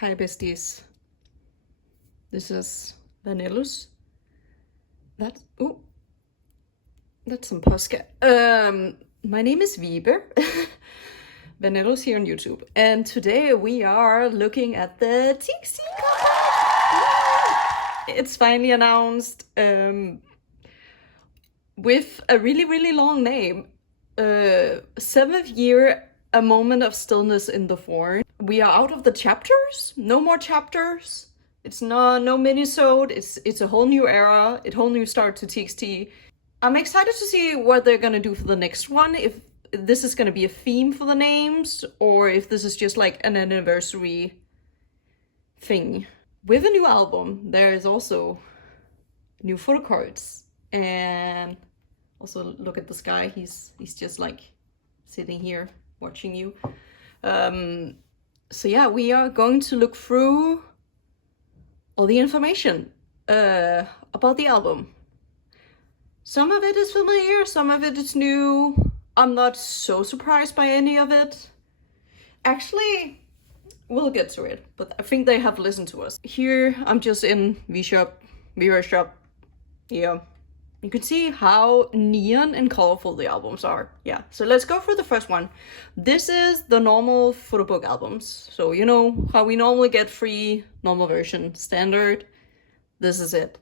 Hi besties. This is Vanillus. That's some posca. My name is Vibe. Vanillus here on YouTube. And today we are looking at the TXT comeback. It's finally announced with a really long name. 7th year, A Moment of Stillness in the Thorns. We are out of the chapters. No more chapters. It's no minisode. It's a whole new era. A whole new start to TXT. I'm excited to see what they're gonna do for the next one. If this is gonna be a theme for the names, or if this is just like an anniversary thing. With a new album, there is also new photo cards. And also look at this guy. He's just like sitting here watching you. So yeah, we are going to look through all the information about the album. Some of it is familiar, some of it is new. I'm not so surprised by any of it. Actually, we'll get to it, but I think they have listened to us. Here, I'm just in Viewer Shop. Yeah. You can see how neon and colorful the albums are. Yeah, so let's go for the first one. This is the normal photo book albums. So you know how we normally get free normal version standard. This is it.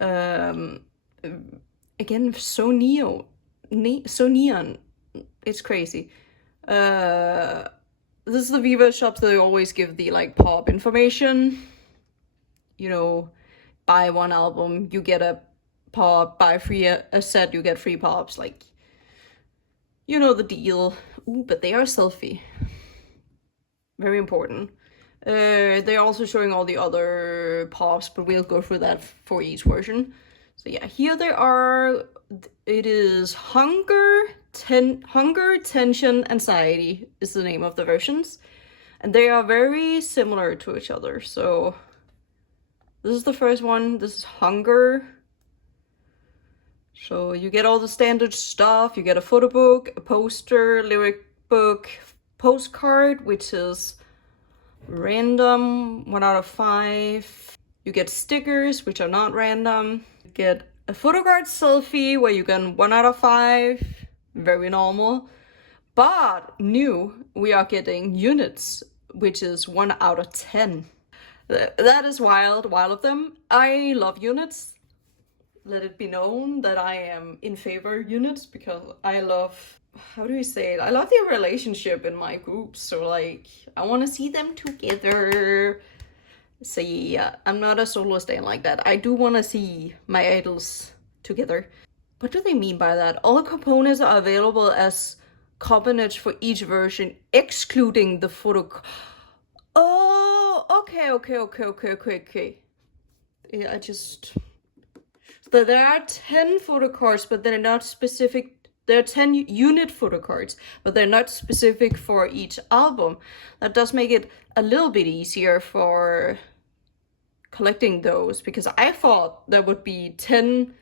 Again, so neon. It's crazy. This is the Viva shops that they always give the like pop information. You know, buy one album, you get a pop, buy a set, you get free pops, like, you know the deal. Ooh, but they are selfie. Very important. They're also showing all the other pops, but we'll go through that for each version. So yeah, here there are, it is Hunger, Tension, Anxiety is the name of the versions. And they are very similar to each other. So this is the first one, this is Hunger. So you get all the standard stuff. You get a photo book, a poster, lyric book, postcard, which is random, 1 out of 5. You get stickers, which are not random. You get a photo card selfie, where you get 1 out of 5. Very normal. But new, we are getting units, which is 1 out of 10. That is wild of them. I love units. Let it be known that I am in favor of units, because I love, how do we say it? I love the relationship in my groups. So like, I want to see them together. So yeah, I'm not a solo stan like that. I do want to see my idols together. What do they mean by that? All the components are available as components for each version, excluding the photo. Oh, okay. Yeah, I just... So there are 10 photo cards, but they're not specific. There are 10 unit photo cards, but they're not specific for each album. That does make it a little bit easier for collecting those, because I thought there would be 10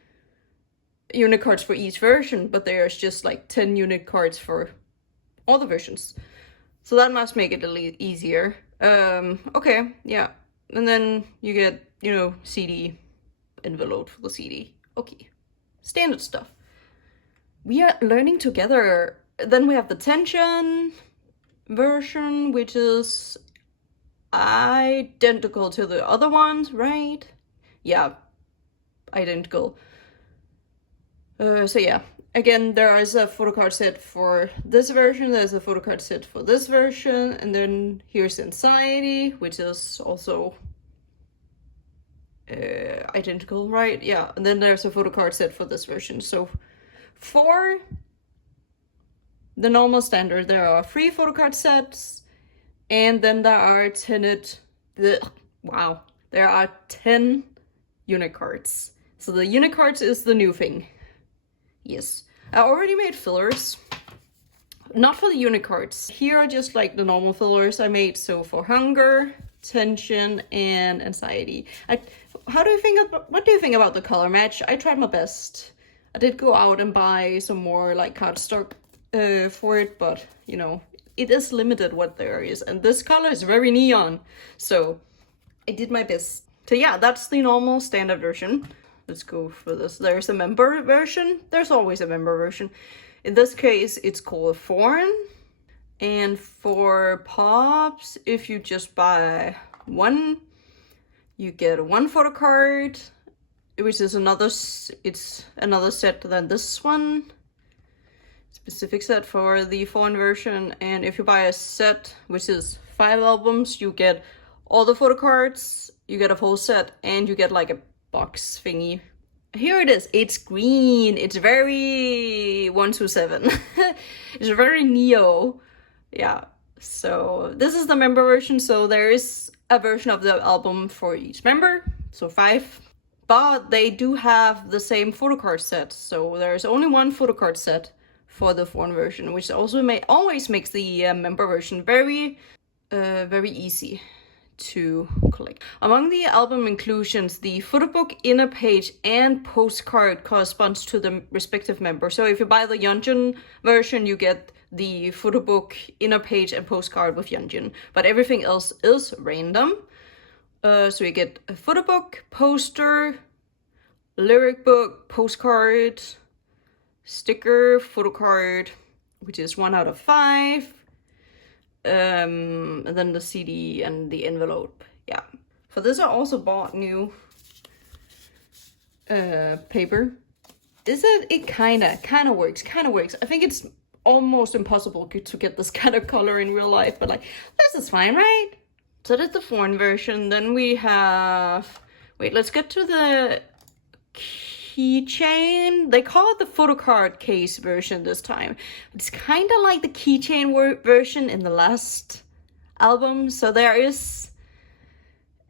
unit cards for each version, but there's just like 10 unit cards for all the versions. So that must make it a little easier. Okay, yeah. And then you get, you know, CD envelope for the CD. Okay, standard stuff. We are learning together. Then we have the Tension version, which is identical to the other ones, right? Yeah, identical. So yeah, again, there is a photo card set for this version, there's a photo card set for this version, and then here's Anxiety, which is also identical, right? Yeah, and then there's a photo card set for this version. So for the normal standard, there are 3 photo card sets, and then there are 10 unit cards. So the unit cards is the new thing. Yes, I already made fillers, not for the unit cards. Here are just like the normal fillers I made. So for Hunger, Tension, and Anxiety. What do you think about the color match? I tried my best. I did go out and buy some more like cardstock for it, but you know, it is limited what there is, and this color is very neon, so I did my best. So yeah, that's the normal standard version. Let's go for this. There's a member version. There's always a member version. In this case, it's called Thorns. And for pops, if you just buy one, you get one photo card, which is another set than this one. Specific set for the Thorns version. And if you buy a set, which is 5 albums, you get all the photo cards, you get a full set, and you get like a box thingy. Here it is. It's green. It's very 127. It's very neo. Yeah. So this is the member version. So there is a version of the album for each member. So 5. But they do have the same photo card set. So there's only one photo card set for the Thorns version, which also always makes the member version very easy to collect. Among the album inclusions, the photo book, inner page, and postcard corresponds to the respective member. So if you buy the Yeonjun version, you get the photo book, inner page, and postcard with Hyunjin. But everything else is random. So you get a photo book, poster, lyric book, postcard, sticker, photo card, which is 1 out of 5. And then the CD and the envelope. Yeah. For this I also bought new paper. It kinda works. I think it's almost impossible to get this kind of color in real life, but like, this is fine, right? So that's the Thorns version. Then we have, wait, let's get to the keychain. They call it the photo card case version this time. It's kind of like the keychain version in the last album. So there is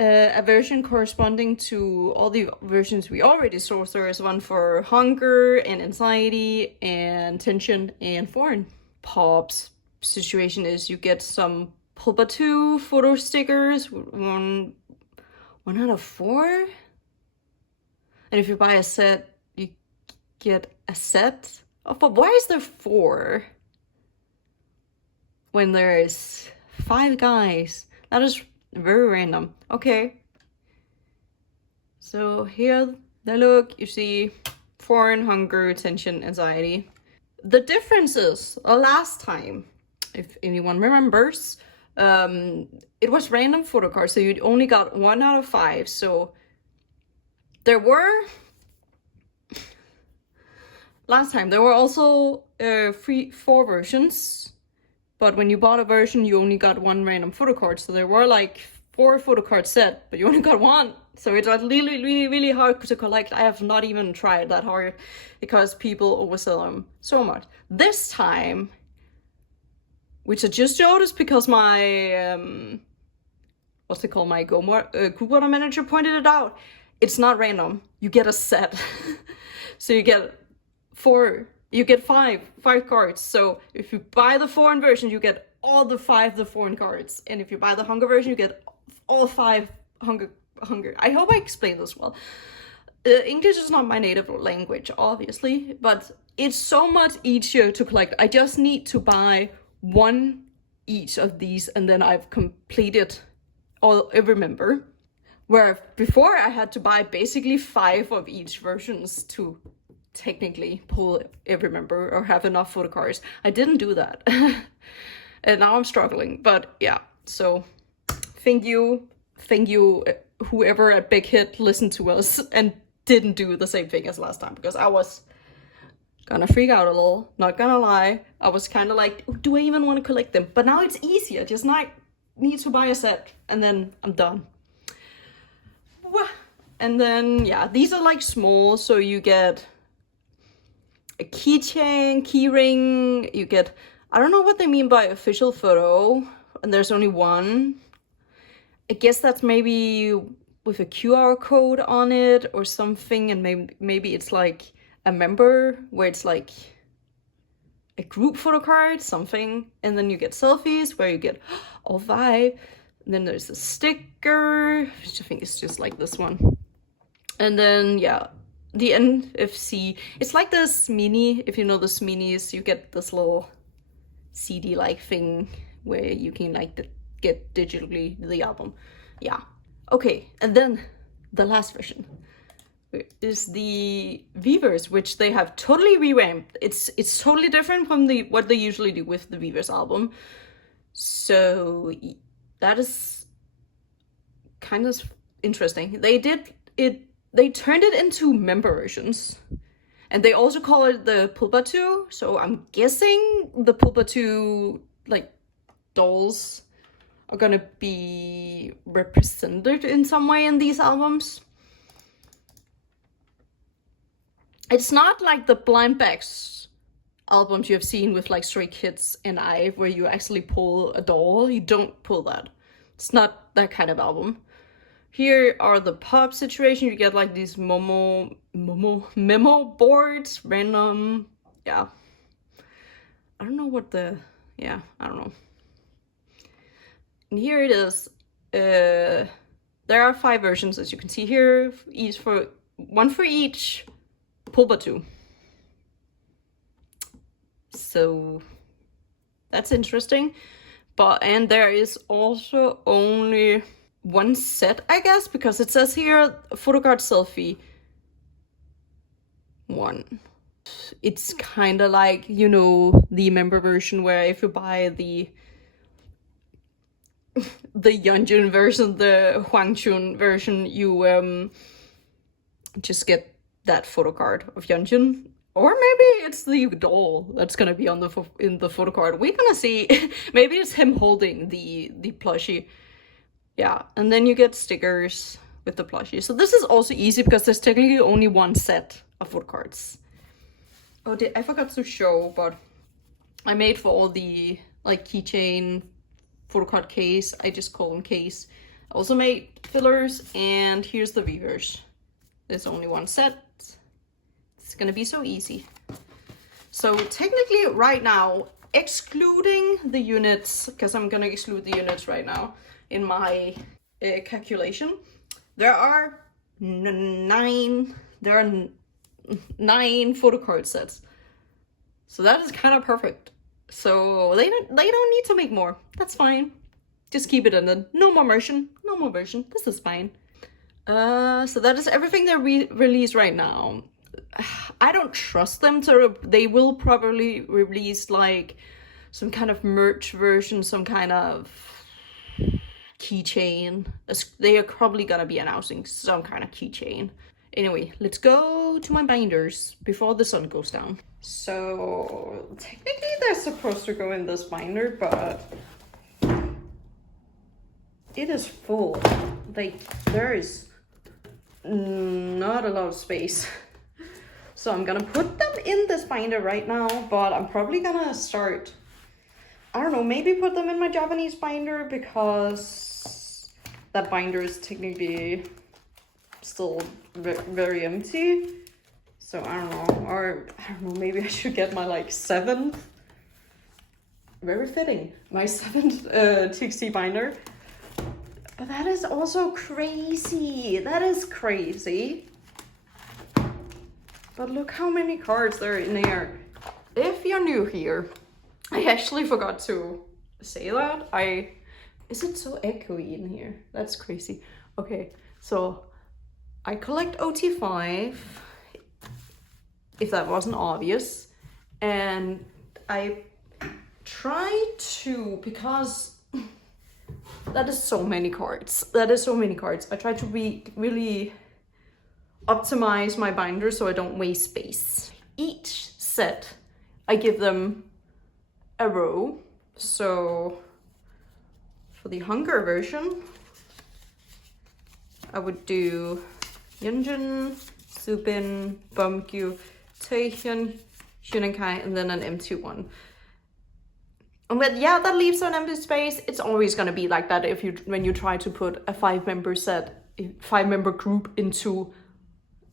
a version corresponding to all the versions we already saw. There is one for hunger and anxiety and tension and Thorns. Pop's situation is you get some Pulpa 2 photo stickers, one out of 4. And if you buy a set, you get a set of, but why is there 4? When there is 5 guys? That is very random. Okay. So here they look, you see Thorns, hunger, tension, anxiety. The difference is, last time, if anyone remembers, it was random photo cards, so you only got 1 out of 5. So there were, last time, there were also 4 versions, but when you bought a version, you only got 1 random photo card. So there were like 4 photo card set, but you only got 1. So it's really hard to collect. I have not even tried that hard because people oversell them so much. This time, which I just noticed because my, what's it called, my coupon manager pointed it out, it's not random. You get a set. So you get 5 cards. So if you buy the Thorns version, you get all the 5 the Thorns cards. And if you buy the hunger version, you get all 5 hunger. I hope I explained this well. English is not my native language, obviously, but it's so much easier to collect. I just need to buy 1 each of these, and then I've completed every member. Where before I had to buy basically 5 of each versions to technically pull every member or have enough photo cards. I didn't do that. And now I'm struggling. But yeah, so thank you whoever at Big Hit listened to us and didn't do the same thing as last time, because I was gonna freak out a little, not gonna lie. I was kind of like, do I even want to collect them? But now it's easier, just not need to buy a set and then I'm done. And then yeah, these are like small, so you get a keychain, key ring, you get, I don't know what they mean by official photo, and there's only 1. I guess that's maybe with a QR code on it or something, and maybe it's like a member where it's like a group photo card, something. And then you get selfies where you get all 5. And then there's a sticker, which I think is just like this one. And then yeah, the NFC. It's like this mini, if you know the minis, you get this little CD-like thing where you can like get digitally the album. Yeah. Okay, and then the last version is the Weavers, which they have totally revamped. It's totally different from what they usually do with the Weavers album. So that is kind of interesting. They turned it into member versions. And they also call it the Pulpa 2. So I'm guessing the Pulpa 2 like dolls are gonna be represented in some way in these albums. It's not like the blind bags albums you have seen with like Stray Kids and IVE, where you actually pull a doll. You don't pull that. It's not that kind of album. Here are the pop situation. You get like these memo boards, random. Yeah. I don't know what the, yeah, I don't know. And here it is. There are 5 versions, as you can see here, one for each Pulpa 2. So that's interesting. And there is also only one set, I guess, because it says here photocard selfie 1. It's kind of like, you know, the member version where if you buy the Yeonjun version, the Hyunjin version, you just get that photocard of Yeonjun. Or maybe it's the doll that's gonna be on in the photocard. We're gonna see. Maybe it's him holding the plushie. Yeah, and then you get stickers with the plushie. So this is also easy because there's technically only one set of photocards. Oh, I forgot to show, but I made for all the like keychain photocard case. I just call them case. I also made fillers, and here's the Weavers. There's only one set. It's gonna be so easy. So technically right now, excluding the units, because I'm gonna exclude the units right now in my calculation, there are 9 photocard sets. So that is kind of perfect. So they don't need to make more. That's fine. Just keep it in the no more version. This is fine. So that is everything they release right now. I don't trust them to. They will probably release like some kind of merch version, some kind of keychain. They are probably gonna be announcing some kind of keychain. Anyway, let's go to my binders before the sun goes down. So technically they're supposed to go in this binder, but it is full. Like, there is not a lot of space. So I'm gonna put them in this binder right now, but I'm probably gonna start, I don't know, maybe put them in my Japanese binder, because that binder is technically still very empty. So I don't know, or I don't know, maybe I should get my like 7th, very fitting, my 7th TXT binder. But that is also crazy. That is crazy. But look how many cards there are in here. If you're new here, I actually forgot to say that. Is it so echoey in here? That's crazy. Okay, so I collect OT5, if that wasn't obvious. And I try to, because that is so many cards. I try to really optimize my binder so I don't waste space. Each set, I give them a row. So for the Hunger version, I would do Yeonjun, Subin, Bumkyu, Taehyun, Hyunjin, and then an empty one. But yeah, that leaves an empty space. It's always gonna be like that when you try to put a 5-member group into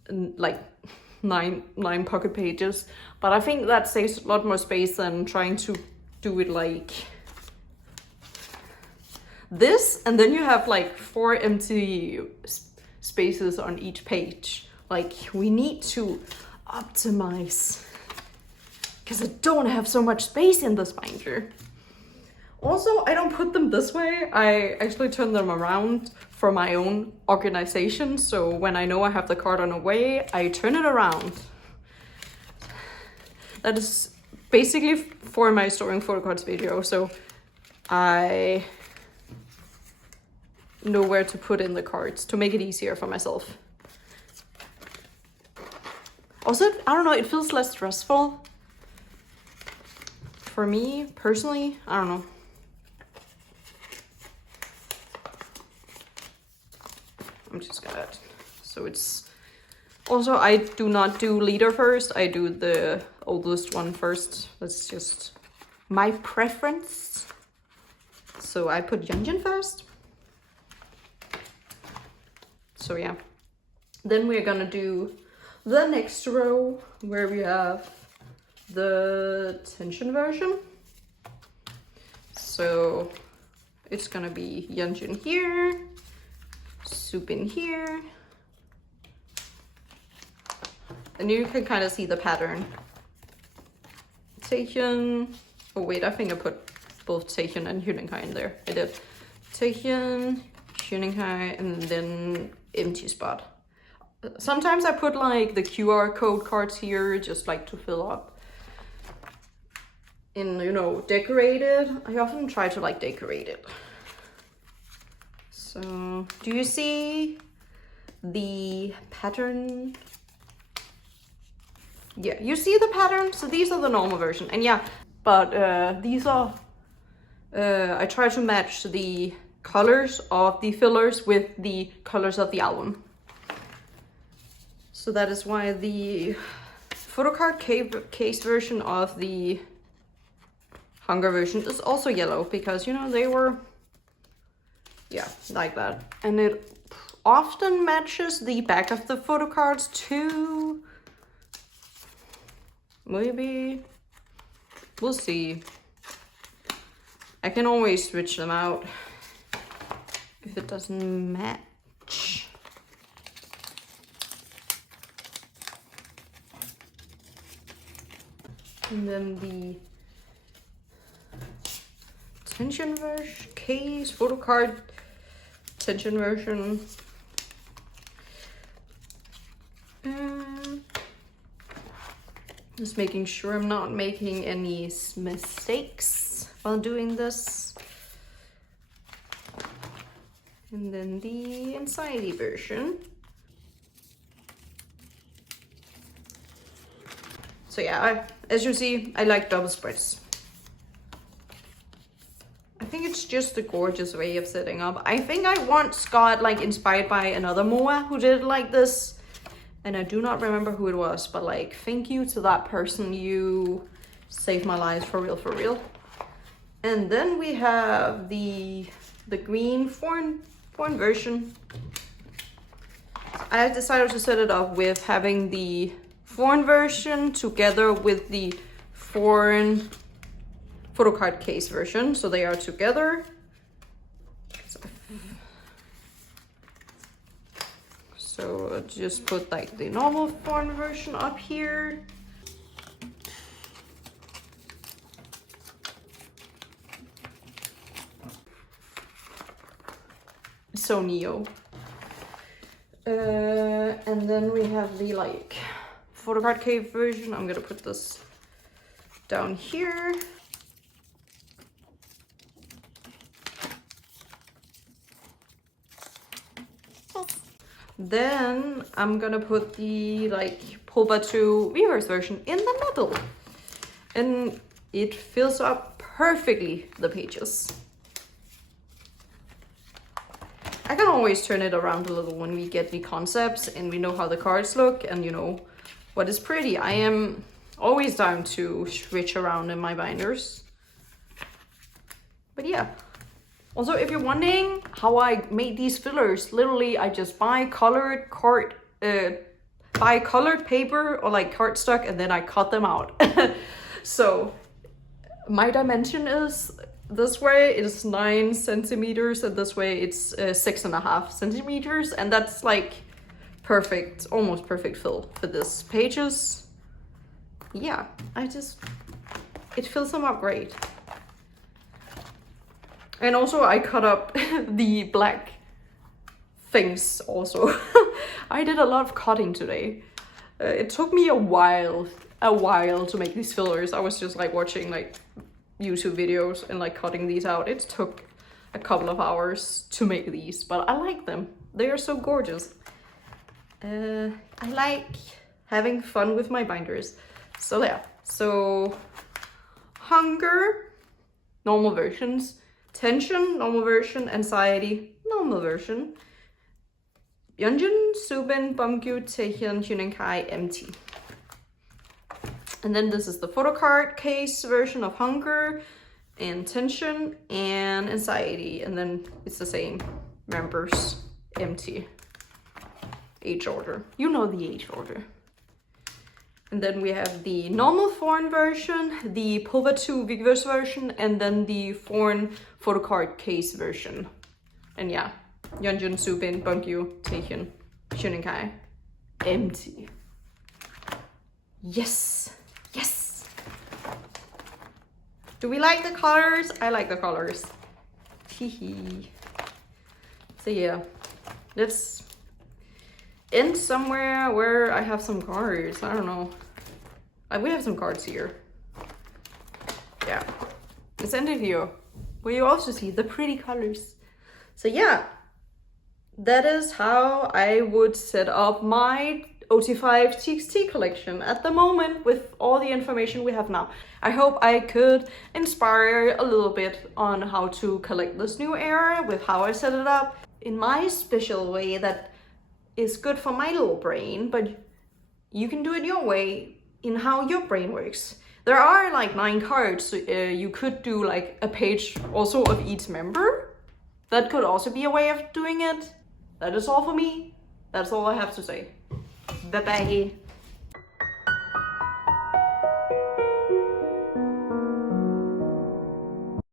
like nine pocket pages. But I think that saves a lot more space than trying to do it like this, and then you have like 4 empty spaces on each page. Like, we need to optimize. because I don't have so much space in this binder. Also, I don't put them this way. I actually turn them around for my own organization. So when I know I have the card on a way, I turn it around. That is basically for my storing photo cards video. So I know where to put in the cards to make it easier for myself. Also, I don't know, it feels less stressful. For me, personally, I don't know. I'm just gonna, so it's, also I do not do leader first, I do the oldest one first. That's just my preference. So I put Yeonjun first. So yeah. Then we're gonna do the next row where we have the tension version. So it's gonna be Yeonjun here, Soup in here, and you can kind of see the pattern. Taehyun, oh wait, I think I put both Taehyun and Hyunjin in there. I did. Taehyun, Hyunjin, and then empty spot. Sometimes I put like the QR code cards here, just like to fill up. And you know, decorate it. I often try to like decorate it. So, do you see the pattern? Yeah, you see the pattern? So these are the normal version. And yeah, but these are, I try to match the colors of the fillers with the colors of the album. So that is why the photo card case version of the Hunger version is also yellow, because you know, they were, yeah, like that. And it often matches the back of the photo cards too. Maybe, we'll see. I can always switch them out if it doesn't match. And then the tension version, case, photo card, tension version. Just making sure I'm not making any mistakes while doing this. And then the anxiety version. So yeah, as you see, I like double spreads. I think it's just a gorgeous way of setting up. I think I once got like inspired by another Moa who did it like this. And I do not remember who it was, but like, thank you to that person. You saved my life for real, for real. And then we have the green foreign version. I decided to set it up with having the foreign version together with the foreign photo card case version, so they are together. So just put like the normal foreign version up here. So Neo. And then we have the like photo card cave version. I'm gonna put this down here. Then I'm gonna put the like Pulpa 2 Weaver's version in the middle. And it fills up perfectly the pages. I can always turn it around a little when we get the concepts and we know how the cards look and you know what is pretty. I am always down to switch around in my binders. But yeah. Also, if you're wondering how I made these fillers, literally I just buy colored paper or like cardstock and then I cut them out. So my dimension is this way it is 9 centimeters and this way it's 6.5 centimeters, and that's like perfect, almost perfect fill for this pages. yeah, it fills them up great. And also I cut up the black things also. I did a lot of cutting today. It took me a while to make these fillers. I was just like watching like YouTube videos and like cutting these out. It took a couple of hours to make these, but I like them. They are so gorgeous. I like having fun with my binders. So yeah, so hunger, normal versions, tension, normal version, anxiety, normal version, Yeonjun, Soobin, Bumgyu, Taehyun, Hyun, Kai, empty. And then this is the photo card case version of hunger and tension and anxiety. And then it's the same members, empty. Age order. You know the age order. And then we have the normal foreign version, the Pova 2 Vigverse version, and then the foreign photo card case version. And yeah, Yeonjun, Soobin, Bumgyu, Taehyun, Hyun, Kai, empty. Yes, yes. Do we like the colors? I like the colors. Hehe. So yeah, let's end somewhere where I have some cards. I don't know. We have some cards here. Yeah. Let's end it here, where you also see the pretty colors. So yeah, that is how I would set up my OT5 TXT collection at the moment with all the information we have now. I hope I could inspire a little bit on how to collect this new era with how I set it up in my special way that is good for my little brain, but you can do it your way in how your brain works. There are like 9 cards, so you could do like a page also of each member. That could also be a way of doing it. That is all for me. That's all I have to say. Bye bye.